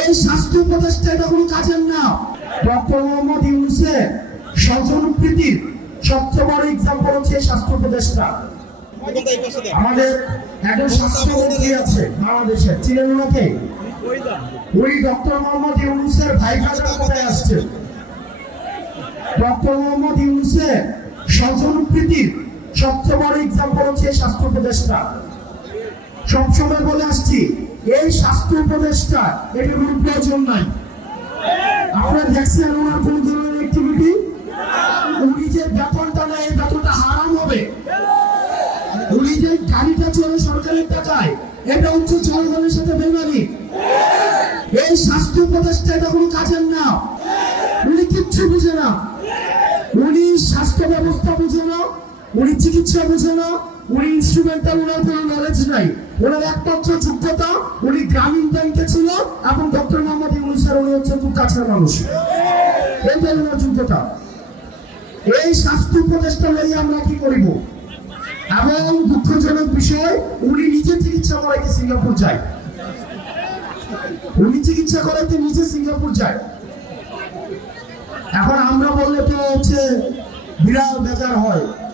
এই স্বাস্থ্য উপদেষ্টা এটা কোনো কাজের না। ডক্টর মোহাম্মদ ইউনূসের স্বজনপ্রীতির সবচেয়ে বড় এক্সাম্পল হচ্ছে স্বাস্থ্য উপদেষ্টা। আমাদের একজন স্বাস্থ্যমন্ত্রী আছে বাংলাদেশের, চিনেন ওনাকে? ওই ডক্টর মোহাম্মদ ইউনূসের ভাই ভাইরা কোথায় আসছে? ডক্টর মোহাম্মদ ইউনূসের স্বজনপ্রীতির সবচেয়ে বড় এক্সাম্পল হচ্ছে স্বাস্থ্য উপদেষ্টা। সবসময় বলে আসছি, এই স্বাস্থ্য উপদেষ্টা এটির কোনো প্রয়োজন নাই। আপনারা দেখছেন ওনার কোন ধরনের অ্যাক্টিভিটি? উনি যে বেতনটা নেয় এই বেতনটা হারাম হবে। উনি যে গাড়িটা চলে সরকারের টাকায়, এটা হচ্ছে জনগণের সাথে বেইমানি। এই স্বাস্থ্য উপদেষ্টা এটা কোনো কাজের না। উনি কিচ্ছু বুঝে না। উনি স্বাস্থ্য ব্যবস্থা বুঝে না, উনি চিকিৎসা বুঝে না, উনি ইনস্ট্রুমেন্টাল, ওনার কোনো নলেজ নাই। ওনার একমাত্র যোগ্যতা উনি গ্রামীণ ব্যাংকে ছিল এবং ডক্টর মোহাম্মদ ইউনূসের উনি হচ্ছে খুব কাছের মানুষ। এইটাই ওনার যোগ্যতা। এই স্বাস্থ্য উপদেষ্টা লইয়া আমরা কি করিব? এবং দুঃখজনক বিষয়, উনি নিজে চিকিৎসা করাইতে সিঙ্গাপুর যায়। উনি চিকিৎসা করাইতে নিজে সিঙ্গাপুর যায়। এখন আমরা বললে তো হচ্ছে বিরাট বেজার হয়।